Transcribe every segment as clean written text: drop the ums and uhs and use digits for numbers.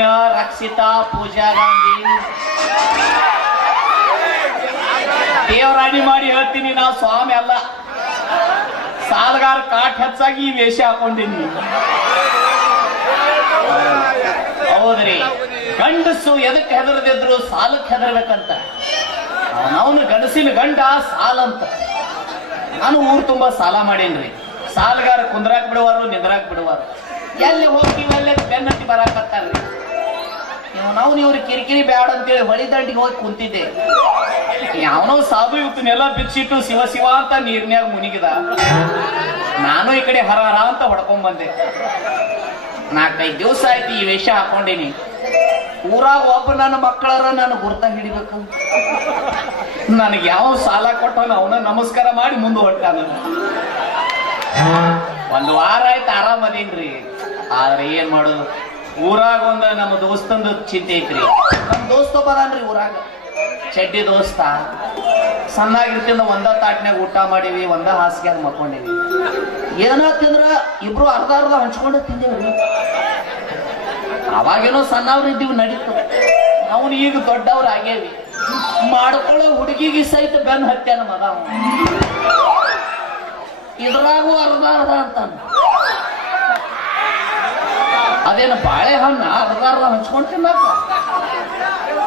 ಸೌಮ್ಯ, ರಕ್ಷಿತಾ, ಪೂಜಾ ಗಾಂಧಿ ದೇವರಾಣಿ ಮಾಡಿ ಹೇಳ್ತೀನಿ. ನಾವು ಸ್ವಾಮಿ ಅಲ್ಲ, ಸಾಲಗಾರ ಕಾಟ್ ಹೆಚ್ಚಾಗಿ ಈ ವೇಷ ಹಾಕೊಂಡಿನಿ. ಹೌದ್ರಿ, ಗಂಡಸು ಎದಕ್ಕೆ ಹೆದರದಿದ್ರು ಸಾಲಕ್ಕೆ ಹೆದರ್ಬೇಕಂತ. ಅವನು ಗಂಡಸಿನ ಗಂಡ ಸಾಲ ಅಂತ. ನಾನು ಊರು ತುಂಬಾ ಸಾಲ ಮಾಡೇನ್ರಿ. ಸಾಲಗಾರ ಕುಂದ್ರಾಕ್ ಬಿಡುವಾರು, ನಿಂದ್ರಾಕ್ ಬಿಡುವಾರು. ಎಲ್ಲಿ ಹೋಗ್ತೀವಿ ಅಲ್ಲೇ ಬೆನ್ನತ್ತಿ ಬರಾಕತ್ತಾರ್ರಿ. ನಾವು ಇವ್ರಿಗೆ ಕಿರಿಕಿರಿ ಬ್ಯಾಡ ಅಂತೇಳಿ ಹೊಳಿ ದಂಡಿಗೆ ಹೋಗಿ ಕುಂತಿದ್ದೆ. ಯಾವನೋ ಸಾಧು ಇವತ್ತನ್ನೆಲ್ಲ ಬಿಚ್ಚಿಟ್ಟು ಶಿವ ಶಿವ ಅಂತ ನೀರ್ನ್ಯಾಗ ಮುನಿಗಿದ. ನಾನು ಈ ಕಡೆ ಹರ ಹರ ಅಂತ ಹೊಡ್ಕೊಂಡ್ ಬಂದೆ. 4-5 ದಿವಸ ಆಯ್ತು ಈ ವೇಷ ಹಾಕೊಂಡೇನಿ. ಊರಾಗ ಒಬ್ಬ ನನ್ನ ಮಕ್ಕಳರ ನಾನು ಗುರ್ತ ಹಿಡಿಬೇಕು. ನನಗೆ ಯಾವ ಸಾಲ ಕೊಟ್ಟವನ ಅವನ ನಮಸ್ಕಾರ ಮಾಡಿ ಮುಂದೆ ಹೊಟ್ಟಾನ. 1 ವಾರ ಆಯ್ತು ಆರಾಮದೇನ್ರಿ. ಆದ್ರೆ ಏನ್ ಮಾಡೋದು, ಊರಾಗ ಒಂದ ನಮ್ಮ ದೋಸ್ತಂದು ಚಿಂತೆ ಐತ್ರಿ. ನಮ್ ದೋಸ್ತ ಬದಾನ್ರಿ ಊರಾಗ, ಚಡ್ಡಿ ದೋಸ್ತ. ಸಣ್ಣಾಗಿರ್ತಿಂದ ಒಂದ ತಾಟ್ನ್ಯಾಗ ಊಟ ಮಾಡೀವಿ, ಒಂದ ಹಾಸಿಗೆ ಮಕ್ಕೊಂಡಿವಿ. ಏನ ತಿಂದ್ರ ಇಬ್ರು ಅರ್ಧ ಅರ್ಧ ಹಂಚ್ಕೊಂಡು ತಿಂದೇವ್ರಿ. ಅವಾಗೇನೋ ಸಣ್ಣವ್ರು ಇದ್ದೀವಿ, ನಡೀತು. ಅವನು ಈಗ ದೊಡ್ಡವ್ರು ಆಗೇವಿ. ಮಾಡ್ಕೊಳ್ಳೋ ಹುಡುಗಿಗೆ ಸಹಿತ ಬೆನ್ ಹತ್ಯಾನ ಮಗ. ಇದ್ರಾಗೂ ಅರ್ಧ ಅರ್ಧ ಅಂತಾನ. ಅದೇನು ಬಾಳೆಹಣ್ಣ ಅರ್ಧ ಅರ್ಧ ಹಂಚ್ಕೊಂಡ್ ತಿನ್ನಕ.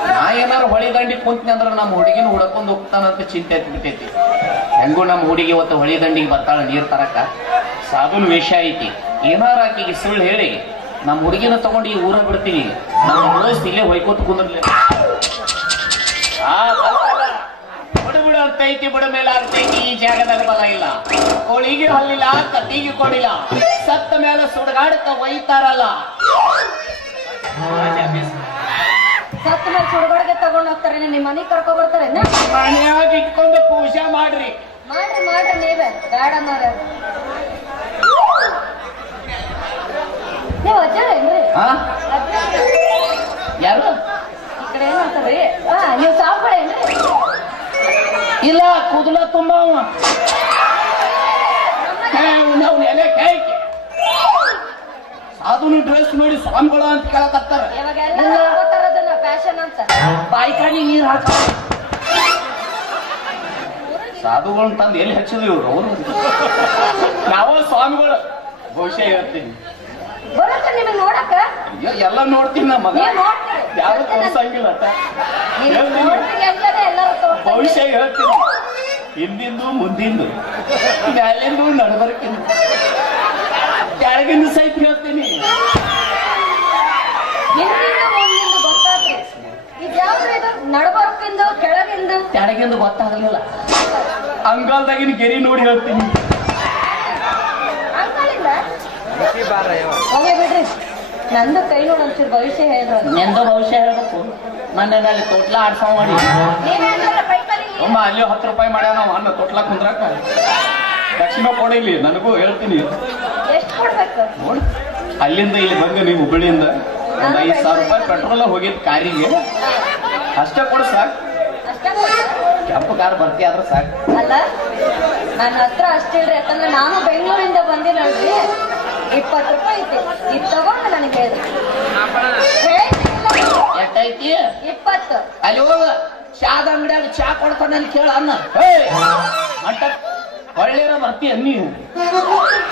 ನಾ ಏನಾರು ಹೊಳಿ ದಂಡಿ ಕುಂತ್ನಿ ಅಂದ್ರ ನಮ್ಮ ಹುಡುಗಿನ ಹುಡ್ಕೊಂಡ್ ಹೋಗ್ತಾನಂತ ಚಿಂತೆ ಬಿಟ್ಟೈತಿ. ಹೆಂಗೂ ನಮ್ಮ ಹುಡುಗಿ ಇವತ್ತು ಹೊಳಿ ದಂಡಿಗೆ ಬರ್ತಾಳ ನೀರ್ ತರಕ. ಸಾಬೂನ್ ವೇಷ ಐತಿ. ಏನಾರ ಆಕಿಗೆ ಸುಳ್ಳು ಹೇಳಿ ನಮ್ಮ ಹುಡುಗಿನ ತಗೊಂಡು ಈ ಊರ ಬಿಡ್ತೀನಿ. ನಮ್ಮ ದೋಸ್ತ್ ಇಲ್ಲೇ ಹೊಯ್ಕೋತ ಕುಂದ್ರಲಿ. ಬಿಡು ಅಂತೈತಿ, ಬಿಡ ಮೇಲೆ ಆಗ್ತೈತಿ. ಈ ಜಾಗದಾಗ ಬಲ ಇಲ್ಲ. ಕೋಳಿಗೆ ಹಲ್ಲಿಲ್ಲ, ಕತ್ತಿಗೆ ಕೊಡಿಲ್ಲ. ಸತ್ತ ಮೇಲೆ ಸುಡಗಾಡಕ ಒಯ್ತಾರಲ್ಲ. ಸತ್ತ ಮೇಲೆ ಸುಡಗಾಡಕ್ಕೆ ತಗೊಂಡ್ ಹೋಗ್ತಾರೆ. ನಿಮ್ ಮನೆಗ್ ಕರ್ಕೊ ಬರ್ತಾರೆ. ಮನೆಯಾಗ ಇಟ್ಕೊಂಡು ಪೂಜೆ ಮಾಡ್ರಿ. ಮಾಡ್ರಿ ನೀವೇ ಬೇಡ ಅನ್ನೋರ. ನೀವು ಅಜ್ಜರೇನ್ರಿ? ಯಾರು ಈ ಕಡೆ ಏನ್ ಅಂತಾರ್ರಿ? ನೀವು ಸಾವುಗಳೇನ್ರಿ? ಇಲ್ಲ, ಕೂದಲ ತುಂಬಾ ಎಲೆ ಕೈಕೆ ಸಾಧುನು ಡ್ರೆಸ್ ನೋಡಿ ಸ್ವಾಮಿಗಳು ಅಂತ ಕೇಳಕತ್ತಾರ. ಫ್ಯಾಷನ್ ಅಂತ ಬಾಯ್ಕಾಡಿ ನೀರ್ ಹಾಕ. ಸಾಧುಗಳನ್ನ ತಂದು ಎಲ್ಲಿ ಹಚ್ಚಿದ್ವಿ ಇವ್ರು. ನಾವು ಸ್ವಾಮಿಗಳು ಬಹುಶಃ ಹೇಳ್ತೀನಿ. ಬರುತ್ತೆ ನಿಮಗೆ ನೋಡಕ್ಕ. ಎಲ್ಲ ನೋಡ್ತೀನಿ ನಮ್ಮ ಮಗ. ಯಾರು ತೋರ್ಸಂಗಿಲ್ಲ. ಭವಿಷ್ಯ ಹೇಳ್ತೀನಿ. ಹಿಂದಿಂದು ಮುಂದಿಂದು ಮ್ಯಾಲಿಂದು ನಡಬರ್ಕಿಂದು ಕೆಳಗಿಂದು ಸಹಿತ ಹೇಳ್ತೀನಿ. ನಡಬರ್ಕಿಂದು ಕೆಳಗಿಂದು ಕೆಳಗಿಂದು ಗೊತ್ತಾಗಲಿಲ್ಲ. ಅಂಗಾಲ್ದಾಗಿನ ಗೆರಿ ನೋಡಿ ಹೇಳ್ತೀನಿ. ಬಿಡ್ರಿ, ನಂದು ಕೈ ನೋಡ್ ಒಂಚೂರು ಭವಿಷ್ಯ ಹೇಳಿದ್ರು. ನಿಂದು ಭವಿಷ್ಯ ಹೇಳ್ಬೇಕು. ಮನೆಯಲ್ಲಿ ತೋಟ್ಲ ಆಡ್ಸೋ ಮಾಡಿ ಅಮ್ಮ ಅಲ್ಲಿ 10 ರೂಪಾಯಿ ಮಾಡ್ಯಾವ. ನಾವು ಅನ್ನ ತೋಟ್ಲ ಕುಂದ್ರಾಕ ದಕ್ಷಿಣ ಕೊಡಿಲಿ. ನನಗೂ ಹೇಳ್ತೀನಿ. ಎಷ್ಟು ಕೊಡ್ಬೇಕು ನೋಡಿ. ಅಲ್ಲಿಂದ ಇಲ್ಲಿ ಬಂದು ನೀವು ಹುಬ್ಬಳ್ಳಿಯಿಂದ ಒಂದು 5,000 ರೂಪಾಯಿ ಪೆಟ್ರೋಲ್ ಹೋಗಿದ್ ಕಾರಿಗೆ. ಅಷ್ಟೇ ಕೊಡು ಸಾಕು. ಕೆಂಪು ಕಾರ್ ಬರ್ತಿ ಆದ್ರೆ ಸಾಕು. ಅಲ್ಲ, ನನ್ನ ಹತ್ರ ಅಷ್ಟಿಲ್ರಿ. ಯಾಕಂದ್ರೆ ನಾನು ಬೆಂಗಳೂರಿಂದ ಬಂದಿಲ್ಲಲ್ರಿ. 20 ರೂಪಾಯಿ ಐತಿ. ಇದು ತಗೊಂಡು ನನಗೆ ಹೇಳ್ರಿ. ಎಷ್ಟೈತಿ? 20. ಅಲ್ಲಿ ಹೋಗ ಚಾದ ಅಂಗಡಿಯಾಗ ಚಾ ಕೊಡ್ತಾನಲ್ಲಿ ಕೇಳ ಅನ್ನ. ಮಟ್ಟ ಒಳ್ಳೆಯ ಬರ್ತಿ ಅನ್ನಿ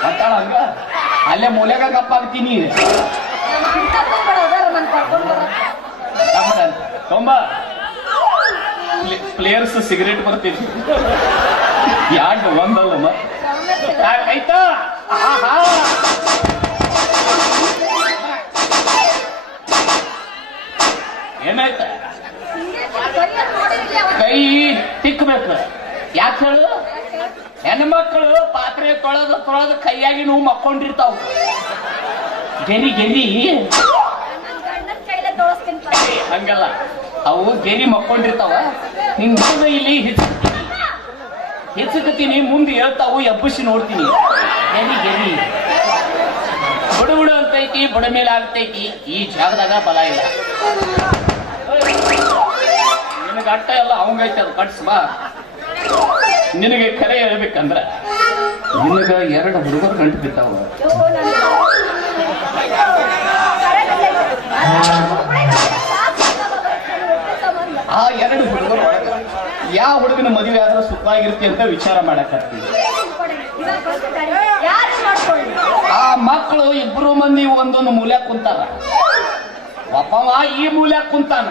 ಮಟ್ಟಾಳ ಹಂಗ. ಅಲ್ಲೇ ಮೂಲೆಗ ಗಪ್ಪ ಆಗ್ತೀನಿ. ನನ್ ಕರ್ಕೊಂಡು ಬರ ತುಂಬಾ ಪ್ಲೇಯರ್ಸ್ ಸಿಗರೇಟ್ ಬರ್ತೀನಿ. ಯಾಕೆ ಒಂದಲ್ಲ ಆಯ್ತಾ? ಏನಾಯ್ತ? ಕೈ ತಿಕ್ಕಬೇಕು. ಯಾಕೆ ಹೇಳು? ಹೆಣ್ಮಕ್ಳು ಪಾತ್ರೆ ತೊಳೆದು ಕೈಯಾಗಿ ನಾವು ಮಕ್ಕೊಂಡಿರ್ತಾವ. ಗೆರಿ ಹಂಗಲ್ಲ, ಅವು ಗೆರಿ ಮಕ್ಕೊಂಡಿರ್ತಾವ. ಹಿಂಗ ಇಲ್ಲಿ ಹೆಚ್ಚಕತೀನಿ. ಮುಂದೆ ಹೇಳ್ತಾವು, ಎಬ್ಬಸಿ ನೋಡ್ತೀನಿ. ಗೆರಿ ಬುಡ ಅಂತೈತಿ, ಬುಡ ಮೇಲೆ ಆಗ್ತೈತಿ. ಈ ಜಾಗದಾಗ ಬಲ ಇಲ್ಲ. ನಿನಗೆ ಅಟ್ಟ ಎಲ್ಲ ಅವಂಗೈತೆ, ಅದು ಕಟ್ಸ್ ಬಾ. ನಿನಗೆ ಕರೆ ಹೇಳ್ಬೇಕಂದ್ರ ನಿನಗ 2 ಹುಡುಗರು ಗಂಟು ಬಿದ್ದಾವ. ಆ ಎರಡು ಹುಡುಗರು ಯಾವ ಹುಡುಗನ ಮದುವೆ ಆದ್ರೆ ಸುಖವಾಗಿರುತ್ತೆ ಅಂತ ವಿಚಾರ ಮಾಡಕತ್ತೀವಿ. ಆ ಮಕ್ಕಳು ಇಬ್ರು ಮಂದಿ ಒಂದೊಂದು ಮೂಲೆ ಕುಂತಾರ. ಒಬ್ಬವ ಈ ಮೂಲೆ ಕುಂತಾನ,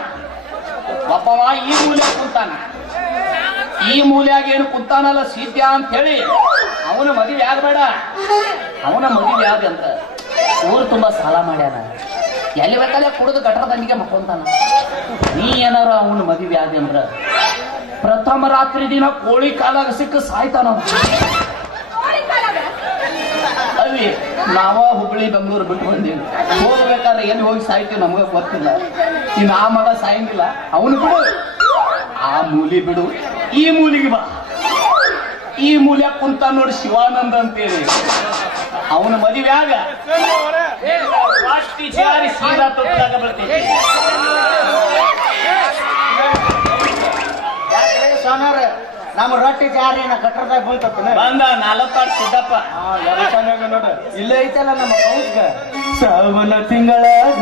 ಒಬ್ಬವ ಈ ಮೂಲೆ ಕುಂತಾನ. ಈ ಮೂಲ್ಯಾಗ ಏನು ಕುಂತಾನಲ್ಲ ಸೀತ್ಯ ಅಂತ ಹೇಳಿ ಅವನ ಮದುವೆ ಆಗ್ಬೇಡ. ಅವನ ಮದುವೆ ಯಾವ್ದು ಅಂತ ಊರು ತುಂಬಾ ಸಾಲ ಮಾಡ್ಯಾನ. ಎಲ್ಲಿ ಬೇಕಲ್ಲ ಕುಡಿದು ಗಟರ ದಂಡಿಗೆ ಮಕ್ಕೊಂತಾನ. ನೀ ಏನಾರ ಅವನ ಮದುವೆ ಯಾವ್ದು ಅಂದ್ರ ಪ್ರಥಮ ರಾತ್ರಿ ದಿನ ಕೋಳಿ ಕಾಲಾಗ ಸಿಕ್ಕ ಸಾಯ್ತಾನ. ಅವಿ ನಾವ ಹುಬ್ಬಳ್ಳಿ ಬೆಂಗಳೂರು ಬಿಟ್ಟು ಬಂದೀವಿ. ಹೋಗ್ಬೇಕಾದ್ರೆ ಎಲ್ಲಿ ಹೋಗಿ ಸಾಯ್ತೀವಿ ನಮ್ಗ ಗೊತ್ತಿಲ್ಲ. ಇನ್ನು ಆ ಮಗ ಸಾಯಂಗಿಲ್ಲ. ಅವನು ಬಿಡು, ಆ ಮೂಲಿ ಬಿಡು, ಈ ಮೂಲಿಗೆ ಬಾ. ಈ ಮೂಲ್ಯ ಕುಂತ ನೋಡಿ ಶಿವಾನಂದ ಅಂತೇಳಿ ಅವನ ಮದುವೆಯಾಗ ಅಷ್ಟಿ ಜಾರಿ ಸೀದಾ ತೊಟ್ಟಾಗ ಬರ್ತೈತಿ. ನಮ್ಮ ರೊಟ್ಟಿ ಜಾರಿನ ಕಟ್ಟಡದಾಗ ಬೀಳ್ತಪ್ಪ ಬಂದ 40 ಸಿದ್ದಪ್ಪ ನೋಡ ಇಲ್ಲೇ ಐತಲ್ಲ ನಮ್ಮ ಕೌಸ್ಗ ಶ್ರಾವಣ ತಿಂಗಳಾಗ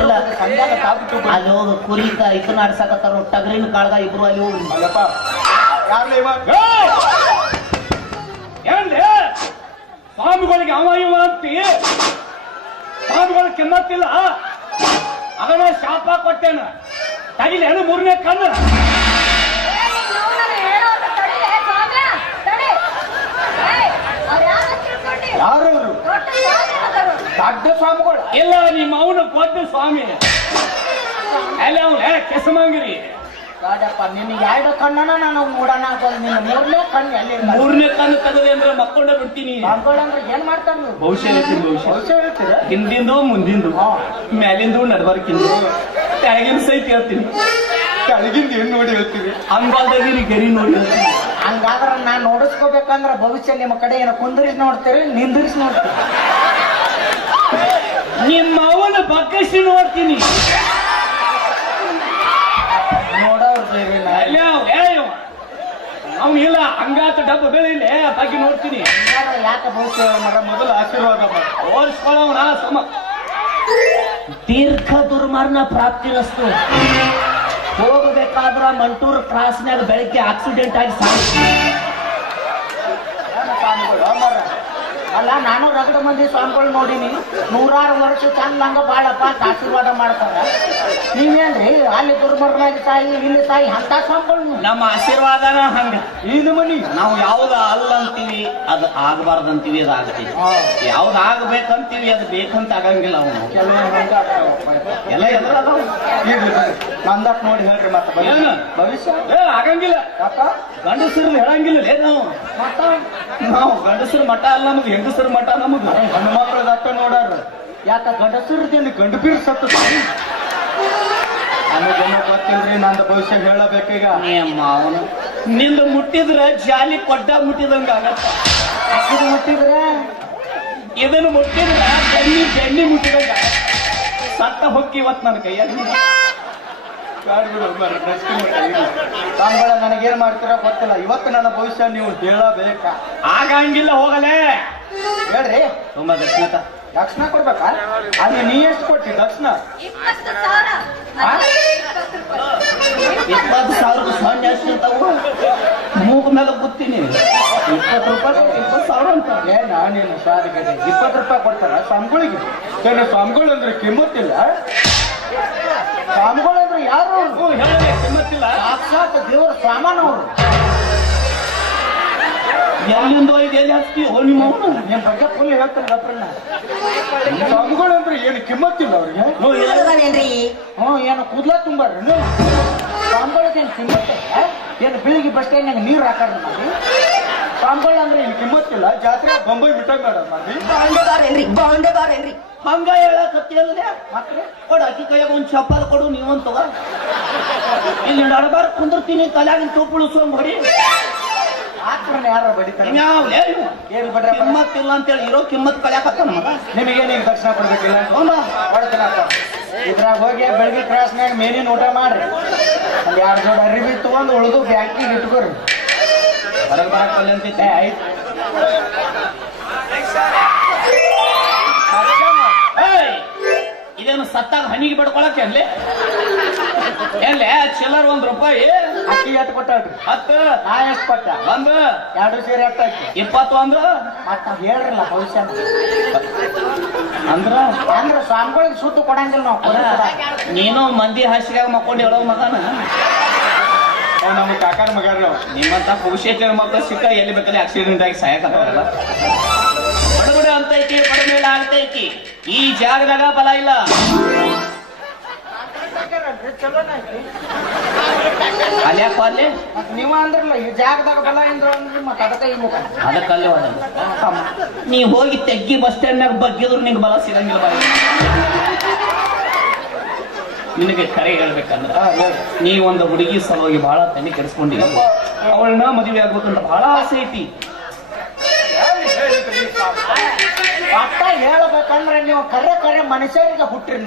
ಇಲ್ಲ ಅಲ್ಲಿ ಹೋಗ ಕುರಿಕ ಇದನ್ನ ಆಡ್ಸಕತ್ತಾರ. ಟಗರಿನ ಕಾಳ್ಗ ಇಬ್ರು ಅಲ್ಲಿ ಹೋಗಿ ಏನ್ರಿ ಸ್ವಾಮಿಗಳಿಗೆ ಅವ ಇವ ಅಂತಿ. ಸ್ವಾಮಿಗಳ ಕಿಮ್ಮತ್ತಿಲ್ಲ. ಅದನ್ನ ಶಾಪ ಕೊಟ್ಟೇನ ತಗಿಲೇನು 3ನೇ ಕಣ್ಣು. ಯಾರವರು ದೊಡ್ಡ ಸ್ವಾಮಿಗಳು ಇಲ್ಲ ನಿಮ್ಮ ಅವನು ಕೊಟ್ಟ ಸ್ವಾಮಿ ಅಲ್ಲ ಅವನ ಕೆಸಮಂಗಿರಿ. ಕಾಡಪ್ಪ ನಿನಗೆ 2 ಕಣ್ಣನ ನಾನು ಮೂಡಣ ನಿನ್ನ 3ನೇ ಕಣ್ಣು ಎಲ್ಲಿ 3ನೇ ಕಣ್ಣು ತೆಗದೆ ಅಂದ್ರೆ ಮಕ್ಕೊಂಡೇ ಬಿಡ್ತೀನಿ. ಅಂದ್ರೆ ಏನ್ ಮಾಡ್ತಾರ ನೀವು ಭವಿಷ್ಯ ಹೇಳ್ತೀನಿ. ಭವಿಷ್ಯ ಹೇಳ್ತೀರ ಹಿಂದಿಂದು ಮುಂದಿಂದು ಮ್ಯಾಲಿಂದು ನಡ್ಬರ್ಕಿಂದು ಕೆಳಗಿನ ಸಹಿತ ಹೇಳ್ತೀನಿ. ಕೆಳಗಿಂದ ಏನ್ ನೋಡಿ ಹೇಳ್ತೀವಿ ಅಂಗಾಲ್ದಾಗಿರಿ ಗೆರಿ ನೋಡಿ ಹೇಳ್ತೀನಿ. ಹಂಗಾದ್ರ ನಾನ್ ನೋಡಿಸ್ಕೋಬೇಕಂದ್ರ ಭವಿಷ್ಯ ನಿಮ್ಮ ಕಡೆ ಏನೋ ಕುಂದರಿಸಿ ನೋಡ್ತೀರಿ ನಿಂದಿರಿಸಿ ನೋಡ್ತೀರಿ. ನಿಮ್ಮ ಅವನ ಬಗ್ಗಿಸಿ ನೋಡ್ತೀನಿ. ನೋಡವ್ರು ಬೇರೆ ಅವ್ನು ಇಲ್ಲ ಹಂಗಾತ ಡಬ್ಬ ಬೆಳಿಲೆ ಬಗ್ಗೆ ನೋಡ್ತೀನಿ. ಯಾಕೆ ಭವಿಷ್ಯ ಮೊದಲು ಆಶೀರ್ವಾದ ಓದಿಸ್ಕೊಳ್ಳೋಣ ಸಮ. ದೀರ್ಘ ದುರ್ಮರಣ ಪ್ರಾಪ್ತಿರಸ್ತು. ಹೋಗಬೇಕಾದ್ರ ಮಂಟೂರ್ ಕ್ರಾಸ್ನಾಗ ಬೆಳಗ್ಗೆ ಆಕ್ಸಿಡೆಂಟ್ ಆಗಿ ಅಲ್ಲ ನಾನು ರಗಡ ಮಂದಿ ಸ್ವಾಮಿಗಳು ನೋಡಿನಿ. 100 ವರ್ಷ ಚಂದಂಗ ಬಾಳಪ್ಪ ಆಶೀರ್ವಾದ ಮಾಡ್ತಾರ. ನೀವೇನ್ರಿ ಅಲ್ಲಿ ದುರ್ಮರ್ನಾಗಿ ತಾಯಿ ಇಲ್ಲಿ ತಾಯಿ ಅಂತ ಸ್ವಾಮಿಗಳು. ನಮ್ಮ ಆಶೀರ್ವಾದನ ಹಂಗ ಇದು ಮನಿ. ನಾವು ಯಾವ್ದು ಅಲ್ಲ ಅಂತೀವಿ ಅದು ಆಗಬಾರ್ದಂತೀವಿ ಅದು ಆಗ್ತೀವಿ. ಯಾವ್ದು ಆಗ್ಬೇಕಂತೀವಿ ಅದು ಬೇಕಂತ ಆಗಂಗಿಲ್ಲ. ಅವನು ಎಲ್ಲ ನಂದಕ್ ನೋಡಿ ಹೇಳ್ರಿ ಮತ್ತೆ ಭವಿಷ್ಯ ಆಗಂಗಿಲ್ಲ. ಗಂಡಸರು ಹೇಳಂಗಿಲ್ಲ ನಾವು ಗಂಡಸರು ಮಠ ಅಲ್ಲ ನಮ್ದು ಹೆಂಗಸರು ಮಠ ನಮಗ್ ಹೆಣ್ಣು ಮಕ್ಕಳು ದಟ್ಟ ನೋಡ್ರ. ಯಾಕ ಗಂಡಸರದೇನು ಗಂಡು ಬೀರ್ ಸತ್ತು ನಮಗೇನೋ ಗೊತ್ತಿಲ್ರಿ. ನಂದು ಭವಿಷ್ಯ ಹೇಳಬೇಕೀಗ. ಅವನು ನಿಂದು ಮುಟ್ಟಿದ್ರ ಜಾಲಿ ಕೊಡ್ಡ ಮುಟ್ಟಿದಂಗ ಆಗತ್ತ. ಇದು ಮುಟ್ಟಿದ್ರೆ ಇದನ್ನು ಮುಟ್ಟಿದ್ರ ಬೆಣ್ಣಿ ಮುಟ್ಟಿದಂಗ ಸತ್ತ ಹೊಕ್ಕಿ ಇವತ್ತು ನನ್ನ ಕೈಯಲ್ಲಿ. ಸ್ವಾಮಿಗಳ ನನಗೇನ್ ಮಾಡ್ತೀರಾ ಗೊತ್ತಿಲ್ಲ. ಇವತ್ತು ನನ್ನ ಭವಿಷ್ಯ ನೀವು ಹೇಳಬೇಕಾ? ಆಗಂಗಿಲ್ಲ. ಹೋಗಲೇ ಹೇಳ್ರಿ. ತುಂಬಾ ದಕ್ಷಿಣ ದಕ್ಷಿಣ ಕೊಡ್ಬೇಕಾ? ಅಲ್ಲಿ ನೀ ಎಷ್ಟು ಕೊಟ್ಟಿ ದಕ್ಷಿಣ? 20,000. 20,000 ಸಣ್ಣ ಎಷ್ಟು ಇರ್ತಾವು ಮೂಗ ಮೇಲೆ ಗೊತ್ತೀನಿ 20 ರೂಪಾಯಿ 20,000 ಅಂತ ಏ ನಾನೇನು ಸಾಧಿಗೆ 20 ರೂಪಾಯಿ ಕೊಡ್ತಾರ ಸ್ವಾಮಿಗಳಿಗೆ ಏನ ಸ್ವಾಮಿಗಳು ಅಂದ್ರೆ ಕಿಮ್ಮತ್ತಿಲ್ಲ ಸ್ವಾಮಿಗಳು ಅಂದ್ರೆ ಯಾರು ಅವ್ರು? ಹೇಳಿ ಕಿಮ್ಮತ್ತಿಲ್ಲ ಸಾಕ್ಷಾತ್ ದೇವರ ಸಾಮಾನು ಅವರು ಎಲ್ಲಿಂದ ಒಯ್ದು ಎಲ್ಲಿ ಹಾಕ್ತೀವೋ ನಿಮ್ಮ ನಿಮ್ ಬಗ್ಗೆ ಫುಲ್ ಹೇಳ್ತಾನೆ ಗಪ್ರನ್ನ ಸ್ವಾಮಿಗಳು ಅಂದ್ರೆ ಏನು ಕಿಮ್ಮತ್ತಿಲ್ಲ ಅವ್ರಿಗೆ ಏನು ಕೂದ್ಲ ತುಂಬಾರ್ರಿ ಸ್ವಾಮಿಗಳಿಗೆ ಏನು ಕಿಮ್ಮತ್ತೆ ಏನು ಬೆಳಿಗ್ಗೆ ಬಸ್ ಸ್ಟ್ಯಾಂಡ್ ನೀರು ಹಾಕಾರ ಮಾಡಿ ಸ್ವಾಮಿಗಳು ಅಂದ್ರೆ ಏನು ಕಿಮ್ಮತ್ತಿಲ್ಲ ಜಾತ್ರೆ ಬೊಂಬೈ ಬಿಟ್ಟಂಗ್ ಬಾಂಡೆದಾರೇನ್ರಿ ಹಂಗ ಹೇಳಕತ್ತಿಯಲ್ಲೇ ಮಕ್ಳು ಕೊಡು ಅಕ್ಕಿ ಕೈಯಾಗ ಒಂದು ಚಪ್ಪಲ್ ಕೊಡು ನೀವೊಂದು ತಗೋ ಇಲ್ಲಿ ನಡಬಾರ ಕುಂದಿರ್ತೀನಿ ತಲೆಯಾಗಿನ ತೂಪು ಉಳಿಸ್ಕೊಂಡ್ ಹೊಡಿ ಆಕ್ರನ್ನ ಯಾರ ಬಡಿತಾರೆ ಇನ್ಯಾವ್ಲೇ ಇವು? ಏನು ಬಡ್ರೆ ಕಿಮ್ಮತ್ತಿಲ್ಲ ಅಂತೇಳಿ ಇರೋ ಕಿಮ್ಮತ್ ಕಳ್ಯಾಕತ್ತ ನಮಗ ನಿಮಗೆ ನೀವು ದರ್ಶನ ಕೊಡ್ಬೇಕಿಲ್ಲ ಇದ್ರಾಗ ಹೋಗಿ ಬೆಳಗ್ಗೆ ಕ್ರಾಸ್ನಾಗ ಮೇನಿನ ಊಟ ಮಾಡ್ರಿ ಒಂದ್ 2 ಜೋಡಿ ಅರಿವಿ ತಗೊಂಡು ಉಳಿದು ಬ್ಯಾಂಕಿಗೆ ಇಟ್ಕೋರಿ ಹೊರಗೆ ಬರಕ್ಕಲ್ಲ ಅಂತೈತೆ ಆಯ್ತು ಇದೇನು ಸತ್ತಾಗ ಹನಿಗೆ ಬಡ್ಕೊಳಕ್ಕೆ ಅಲ್ಲೇ ಎಲ್ಲೇ ಚಿಲ್ಲರ್ ₹1 ಅಕ್ಕಿ ಎಟ್ಟು ಕೊಟ್ಟಾಡ್ರಿ 10 ನಾ ಎಷ್ಟು ಕೊಟ್ಟ 1 2 ಸೇರಿ ಎಟ್ಟು ಹಾಕಿ 20 ಅಂದ್ರ ಮತ್ತ ನಾವ್ ಹೇಳ್ರಲ್ಲ ಭವಿಷ್ಯ ಅಂದ್ರ ಅಂದ್ರೆ ಸ್ವಾಮಿಗಳಿಗೆ ಸುಟ್ಟು ಕೊಡಂಗಿಲ್ಲ ನಾವು ನೀನು ಮಂದಿ ಹಾಸಿಗೆ ಮಕ್ಕೊಂಡು ಹೇಳೋ ಮಗನ ನಮ್ಮ ಕಾಕನ ಮಗಾರ ನಿಮ್ಮಂತ ಪುರುಷೇತರ ಮಕ್ಕಳು ಸಿಕ್ಕ ಎಲ್ಲಿ ಬೇಕಲ್ಲಿ ಆಕ್ಸಿಡೆಂಟ್ ಆಗಿ ಸಾಯಕತ್ತವಲ್ಲ ಬಡಬಡ ಅಂತೈತಿ ಬಡಮೇಳ ಅಂತೈತಿ ಈ ಜಾಗದಾಗ ಬಲ ಇಲ್ಲ ಅಲ್ಯಾಕ ಅಲ್ಲಿ ನೀವ ಅಂದ್ರಲ್ಲ ಈ ಜಾಗದಾಗ ಬಲ ಇಂದ್ರ ಅಂದ್ರಿ ಮತ್ತೆ ಅದಕ್ಕೆ ಈ ಮುಖ ಅದಕ್ಕಲ್ಲೇ ಹೋದ ನೀ ಹೋಗಿ ತೆಗ್ಗಿ ಬಸ್ ಸ್ಟ್ಯಾಂಡ್ನಾಗ ಬಗ್ಗಿದ್ರು ನಿಂಗೆ ಬಲ ಸಿಗಂಗಿಲ್ಲ ಬಾಯಿ ನಿನಗೆ ಕರೆ ಹೇಳ್ಬೇಕಂದ್ರ ನೀ ಒಂದು ಹುಡುಗಿ ಸಲುವಾಗಿ ಬಹಳ ತಲೆ ಕೆಡಿಸ್ಕೊಂಡಿಲ್ಲ ಅವಳನ್ನ ಮದುವೆ ಆಗ್ಬೇಕಂತ ಬಹಳ ಆಸೆ ಐತಿ ಅಟ್ಟ ಹೇಳ್ಬೇಕಂದ್ರೆ ನೀವು ಕರೆ ಕರೆ ಮನುಷ್ಯರಿಗೆ ಹುಟ್ಟಿರಿ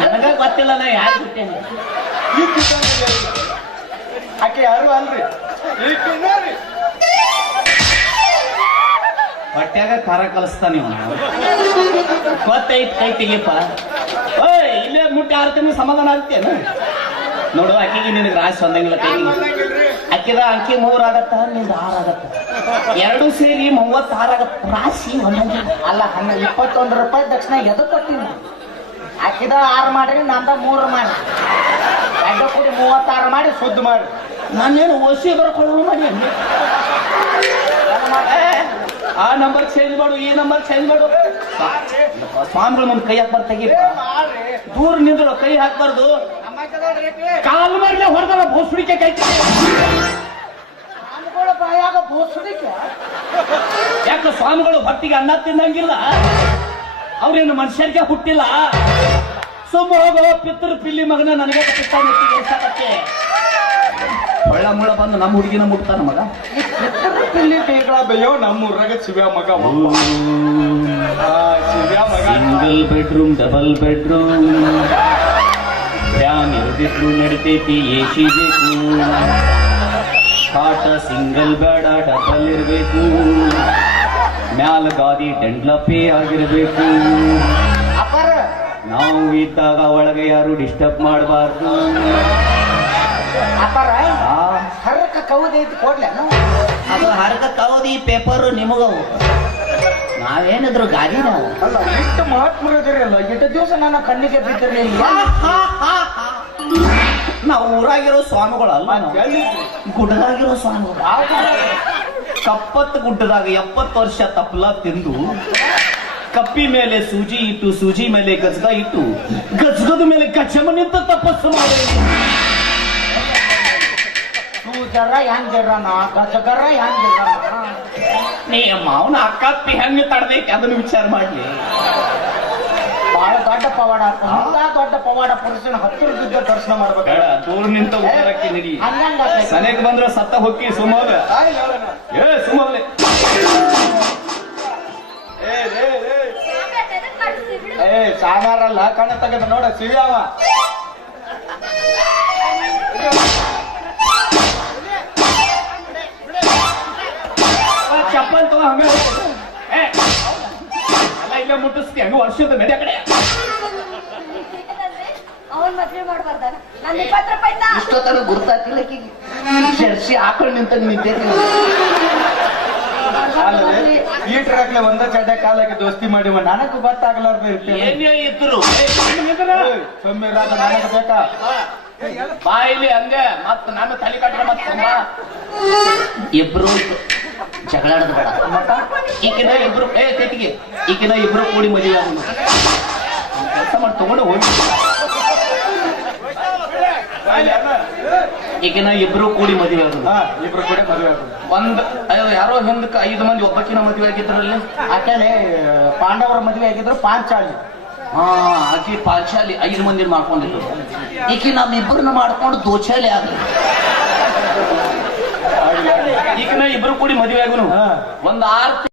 ನನಗ ಗೊತ್ತಿಲ್ಲ ನಾ ಯಾರು ಬಿಟ್ಟೇನೆ ಆಕೆ ಯಾರು ಅಲ್ರಿ ಹೊಟ್ಯಾಗ ಖಾರ ಕಲಿಸ್ತಾನ ಇವ ಗೊತ್ತೈತ್ ಕೈ ತೆಗಿಯಪ್ಪ ಓಯ್ ಇಲ್ಲೇ ಮುಟ್ಟಿ 6 ತಿಂಗಳು ಸಮಾಧಾನ ಆಗ್ತೇನ ನೋಡು ಅಕ್ಕಿಗೆ ನಿನಗೆ ರಾಶಿ ಹೊಂದಂಗಿಲ್ಲ ಕೈಗೆ ಅಕ್ಕಿದ ಅಂಕಿ 3 ಆಗತ್ತ ನಿಂದ 6 ಆಗತ್ತ 2 ಸೇರಿ 36 ಆಗತ್ತ ರಾಶಿ ಹೊಂದಂಗಿಲ್ಲ ಅಲ್ಲ 21 ರೂಪಾಯಿ ದಕ್ಷಿಣ ಎದಕ್ ಕೊಟ್ಟಿನಿ ಹಾಕಿದ 6 ಮಾಡ್ರಿ ನಂದ 3 ಮಾಡಿ ಎರಡು ಕೂಡಿ 36 ಮಾಡಿ ಶುದ್ಧ ಮಾಡಿ ನಾನೇನು ಓಸಿ ಬರ್ಕೊಳ್ಳೋಣ ಮಾಡಿ ಆ ನಂಬರ್ ಚೇಂಜ್ ಮಾಡು ಈ ನಂಬರ್ ಚೇಂಜ್ ಮಾಡು ಸ್ವಾಮಿಗಳು ಮುಂದೆ ಕೈ ಹಾಕ್ಬಾರ್ದು ತೆಗಿಪ್ಪ ದೂರ ನಿಂದ್ರು ಕೈ ಹಾಕ್ಬಾರ್ದು ಕಾಲು ಮರಲೆ ಹೊರದಲ್ಲ ಭೂಸುಡಿಕೆ ಕೈ ಸ್ವಾಮಿಗಳ ಬಾಯಾಗ ಭೂಸುಡಿಕೆ ಯಾಕೆ ಸ್ವಾಮಿಗಳು ಹೊಟ್ಟಿಗೆ ಅನ್ನ ತಿನ್ನಂಗಿಲ್ಲ ಅವ್ರೇನು ಮನುಷ್ಯರಿಗೆ ಹುಟ್ಟಿಲ್ಲ ಸುಮ್ಮ ಹೋಗೋ ಪಿತೃ ಪಿಲ್ಲಿ ಮಗನ ನನಗೆ ಕಟ್ಟಿಸ್ತಾನೆ ಒಳ್ಳ ಮುಳ್ಳ ಬಂದು ನಮ್ಮ ಹುಡುಗಿನ ಮುಟ್ತಾನ ಮಗ ಇಲ್ಲಿ ಬೇಗಳ ಬೇಯೋ ನಮ್ಮೂರಾಗ ಶಿವ್ಯ ಮಗ ಶಿವ್ಯ ಮಗ single bedroom double bedroom fan ಇರದಿದ್ರು ನಡಿತೈತಿ ಎಸಿ ಬೇಕು ಕಾಟ ಸಿಂಗಲ್ ಬೇಡ ಡಬಲ್ ಇರಬೇಕು ಮ್ಯಾಲ ಗಾದಿ ಡೆಂಡ್ಲಪೇ ಆಗಿರಬೇಕು ಅಪಾರ ನಾವು ಇದ್ದಾಗ ಒಳಗೆ ಯಾರು ಡಿಸ್ಟರ್ಬ್ ಮಾಡಬಾರ್ದು ಅಪಾರ ಹರಕ ಕೌದೈತಿ ಕೊಡ್ಲೇನು ಅದು ಹರಕ ಕವದಿ ಪೇಪರು ನಿಮಗವು ನಾವೇನಿದ್ರು ಗಾಡಿ ನಾವು ಅಲ್ಲ ಎಷ್ಟು ಮಹಾತ್ಮರು ಇದಿರಲ್ಲ ಎಷ್ಟು ದಿವಸ ನನ್ನ ಕಣ್ಣಿಗೆ ಬಿದ್ದಿರಲಿಲ್ಲ ನಾವು ಊರಾಗಿರೋ ಸ್ವಾಮಿಗಳಲ್ಲ ನಾವು ಗುಡ್ಡದಾಗಿರೋ ಸ್ವಾಮಿಗಳು ಕಪ್ಪತ್ತು ಗುಡ್ಡದಾಗ 70 ವರ್ಷ ತಪ್ಪಲ ತಿಂದು ಕಪ್ಪಿ ಮೇಲೆ ಸೂಜಿ ಇಟ್ಟು ಸೂಜಿ ಮೇಲೆ ಗಜಗ ಇಟ್ಟು ಗಜಗದ ಮೇಲೆ ಗಜಮ ನಿಂತ ತಪಸ್ಸು ಮಾಡಿ ಸೂಜರ ಹೆಂಗಿರಣ ಗಜಗರ ಹೆಂಗಿರಣ ನೀ ಮಾವನ ಅಕ್ಕಪ್ಪಿ ಹೆಂಗ ತಡದೈತಿ ಅದನ್ನು ವಿಚಾರ ಮಾಡ್ಲಿ ಬಹಳ ದೊಡ್ಡ ಪವಾಡ ಅಂತ ದೊಡ್ಡ ಪವಾಡ ಪುರುಷನ ಹತ್ತಿರದಿದ್ದ ದರ್ಶನ ಮಾಡ್ಬೇಕು ಬೇಡ ದೂರ ನಿಂತ ಉತ್ತರಕ್ಕೆ ನಡಿ ಹಂಗಂಗ ಸನೇಕ್ ಬಂದ್ರ ಸತ್ತ ಹೊಕ್ಕಿ ಸುಮಾಗ ಏ ಸುಮಾಗ್ಲೆ ಏ ಸಾಗಾರಲ್ಲ ಕಣ ತೆಗೆದ ನೋಡ ಶಿವ್ಯಾವ ಚಪ್ಪಲ್ ತಗೋ ಹಂಗ ಎಲ್ಲ ಇಲ್ಲ ಮುಟ್ಟಿಸ್ತಿ ಹಂಗ ವರ್ಷದ ನಡಿ ಆ ಕಡೆ ಅವನ್ ಮದ್ವೆ ಮಾಡ್ಬಾರ್ದ ನನ್ 20 ರೂಪಾಯಿ ಇಷ್ಟೊತ್ತನ ಗುರ್ತಾತಿಲ್ಲ ಜರ್ಸಿ ಆಕಳು ನಿಂತ ನಿಂತೈತಿ ಈಟ್ರಾಗ್ಲೆ ಒಂದ ಚಡ್ಡ ಕಾಲಕ್ಕೆ ದೋಸ್ತಿ ಮಾಡಿವ ನನಗೂ ಗೊತ್ತಾಗ್ಲಾರ್ದ ಇರ್ತೇನೆ ಏನೇ ಇದ್ರು ಸೊಮ್ಮೆ ನನಗೆ ಬೇಕಾ ಬಾಯಿಲಿ ಹಂಗ ಮತ್ ನಾನು ತಲೆ ಕಟ್ರ ಮತ್ ತುಂಬಾ ಇಬ್ರು ಜಗಳಾಡದ ಬೇಡ ಈಗಿನ ಇಬ್ರು ತೆಟ್ಟಿಗೆ ಈಗಿನ ಇಬ್ರು ಕೂಡಿ ಮದುವೆ ಕೆಲಸ ಮಾಡಿ ತಗೊಂಡು ಹೋಗಿ ಈಗಿನ ಇಬ್ರು ಕೂಡಿ ಮದುವೆ ಆದ್ರು ಇಬ್ರು ಕೂಡ ಮದುವೆ ಆದ್ರು ಯಾರೋ ಹಿಂದಕ್ಕೆ 5 ಮಂದಿ ಒಬ್ಬಕಿನ ಮದುವೆ ಆಗಿದ್ರಲ್ಲಿ ಆಕೆಲೆ ಪಾಂಡವರ ಮದುವೆ ಆಗಿದ್ರು ಪಾಂಚಾಲಿ ಆಕಿ ಪಾಂಚಾಲಿ 5 ಮಂದಿ ಮಾಡ್ಕೊಂಡಿದ್ರು ಈಕಿ ನಮ್ಮಿಬ್ಬರನ್ನ ಮಾಡ್ಕೊಂಡು ದೋಚಾಲಿ ಆದ್ರು ಈಗಿನ ಇಬ್ರು ಕೂಡಿ ಮದುವೆ ಆಗುನು ಒಂದ್ 6